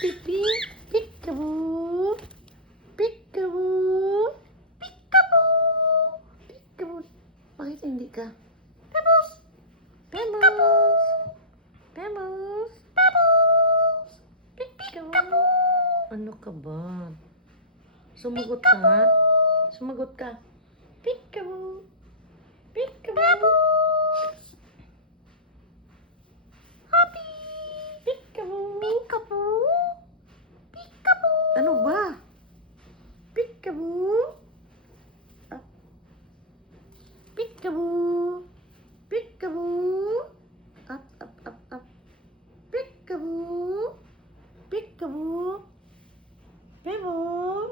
Pipi, peekaboo, peekaboo, peekaboo, peekaboo. Bakit hindi ka? Pebbles, Pebbles, Pebbles, Pebbles, peekaboo. Ano ka ba? Sumagot ka nga. Sumagot ka. Peekaboo, peekaboo. Happy, peekaboo, peekaboo, peekaboo. Ano ba? Peekaboo. Ah. Peekaboo. Peekaboo. Up, up, up, up. Peekaboo. Peekaboo. Peekaboo.